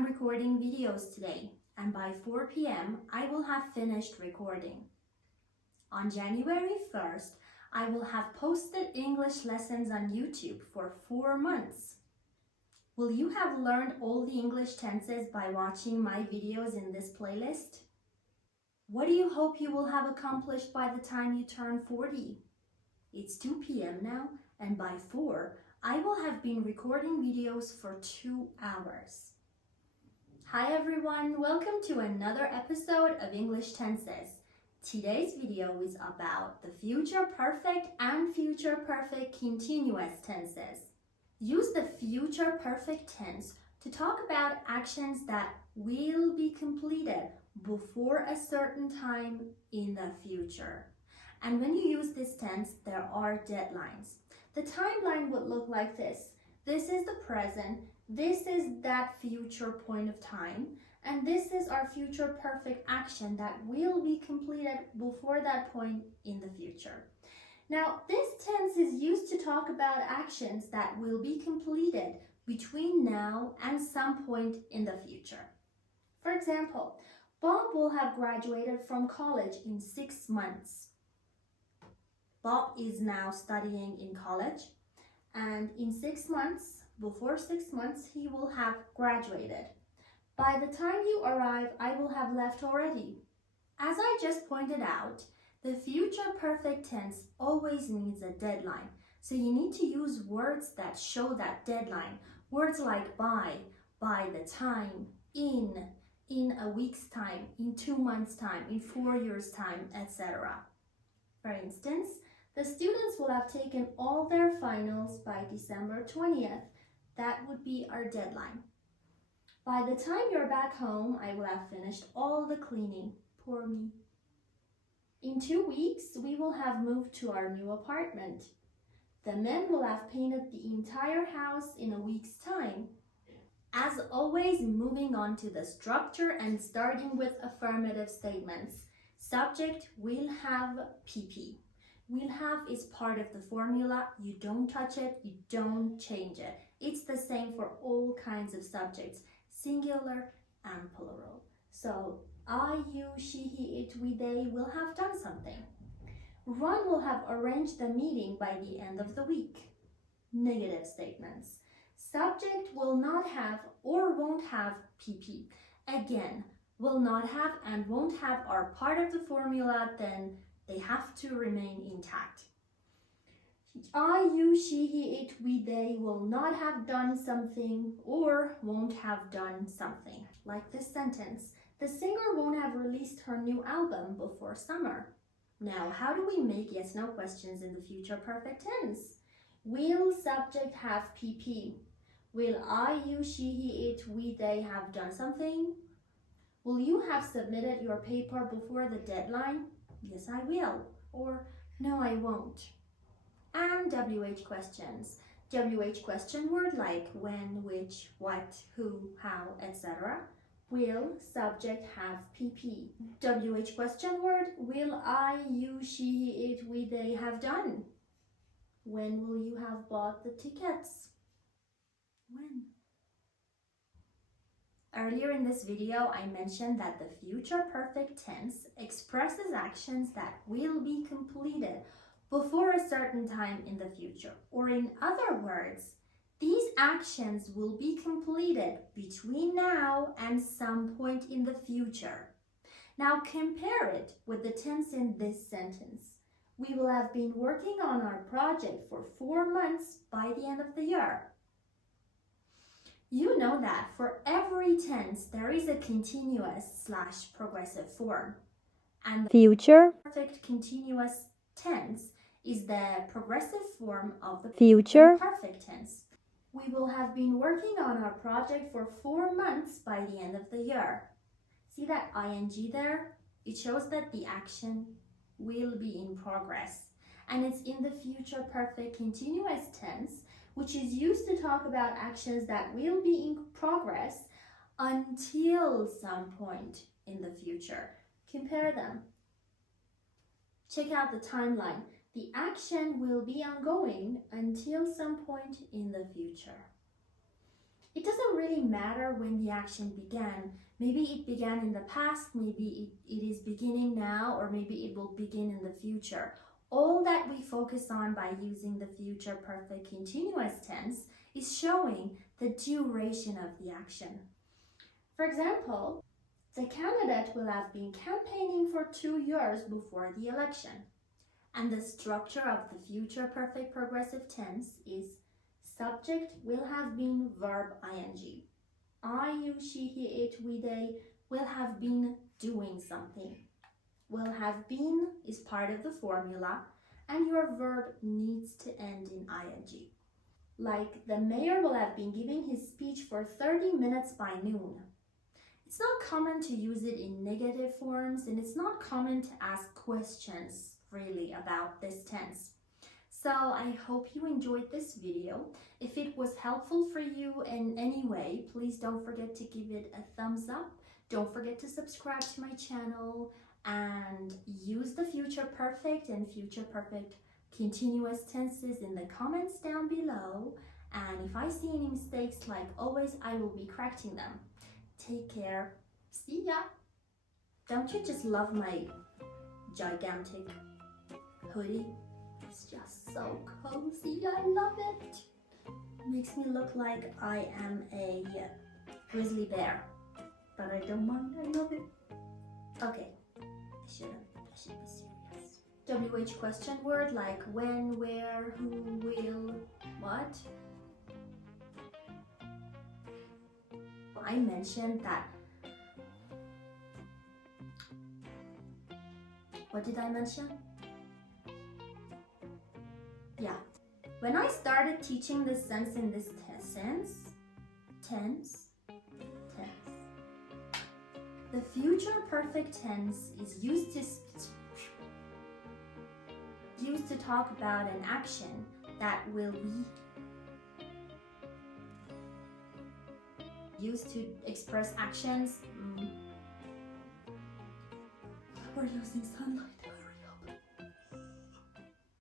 I'm recording videos today, and by 4 p.m. I will have finished recording. On January 1st, I will have posted English lessons on YouTube for 4 months. Will you have learned all the English tenses by watching my videos in this playlist? What do you hope you will have accomplished by the time you turn 40? It's 2 p.m. now, and by 4, I will have been recording videos for 2 hours. Hi everyone, welcome to another episode of English Tenses. Today's video is about the future perfect and future perfect continuous tenses. Use the future perfect tense to talk about actions that will be completed before a certain time in the future. And when you use this tense, there are deadlines. The timeline would look like this. This is the present, this is that future point of time, and this is our future perfect action that will be completed before that point in the future. Now, this tense is used to talk about actions that will be completed between now and some point in the future. For example, Bob will have graduated from college in 6 months. Bob is now studying in college, and in 6 months, before 6 months, he will have graduated. By the time you arrive, I will have left already. As I just pointed out, the future perfect tense always needs a deadline. So you need to use words that show that deadline. Words like by the time, in a week's time, in 2 months' time, in 4 years' time, etc. For instance, the students will have taken all their finals by December 20th. That would be our deadline. By the time you're back home, I will have finished all the cleaning. Poor me. In 2 weeks, we will have moved to our new apartment. The men will have painted the entire house in a week's time. As always, moving on to the structure and starting with affirmative statements. Subject will have PP. Will have is part of the formula. You don't touch it, you don't change it. It's the same for all kinds of subjects, singular and plural. So, I, you, she, he, it, we, they will have done something. Ron will have arranged the meeting by the end of the week. Negative statements. Subject will not have or won't have PP. Again, will not have and won't have are part of the formula, then they have to remain intact. I, you, she, he, it, we, they will not have done something or won't have done something. Like this sentence, the singer won't have released her new album before summer. Now, how do we make yes-no questions in the future perfect tense? Will subject have PP? Will I, you, she, he, it, we, they have done something? Will you have submitted your paper before the deadline? Yes, I will. Or no, I won't. And WH questions. WH question word like when, which, what, who, how, etc. Will subject have PP? WH question word, will I, you, she, it, we, they have done? When will you have bought the tickets? When? Earlier in this video, I mentioned that the future perfect tense expresses actions that will be completed before a certain time in the future. Or in other words, these actions will be completed between now and some point in the future. Now compare it with the tense in this sentence. We will have been working on our project for 4 months by the end of the year. You know that for every tense, there is a continuous/progressive form. And the future perfect continuous tense is the progressive form of the future perfect tense. We will have been working on our project for 4 months by the end of the year. See that ing there? It shows that the action will be in progress. And it's in the future perfect continuous tense, which is used to talk about actions that will be in progress until some point in the future. Compare them. Check out the timeline. The action will be ongoing until some point in the future. It doesn't really matter when the action began. Maybe it began in the past, maybe it is beginning now, or maybe it will begin in the future. All that we focus on by using the future perfect continuous tense is showing the duration of the action. For example, the candidate will have been campaigning for 2 years before the election. And the structure of the future perfect progressive tense is subject will have been verb ing. I, you, she, he, it, we, they will have been doing something. Will have been is part of the formula, and your verb needs to end in ing. Like, the mayor will have been giving his speech for 30 minutes by noon. It's not common to use it in negative forms, and it's not common to ask questions really about this tense. So I hope you enjoyed this video. If it was helpful for you in any way, please don't forget to give it a thumbs up. Don't forget to subscribe to my channel and use the future perfect and future perfect continuous tenses in the comments down below. And if I see any mistakes, like always, I will be correcting them. Take care. See ya. Don't you just love my gigantic hoodie? It's just so cozy. I love it. Makes me look like I am a grizzly bear. But I don't mind. I love it. Okay. I should be serious. WH question word like when, where, who, will, what. I mentioned that. What did I mention? Yeah. When I started teaching this sense in this tense, the future perfect tense is used to talk about an action that will be used to express actions. We're losing sunlight.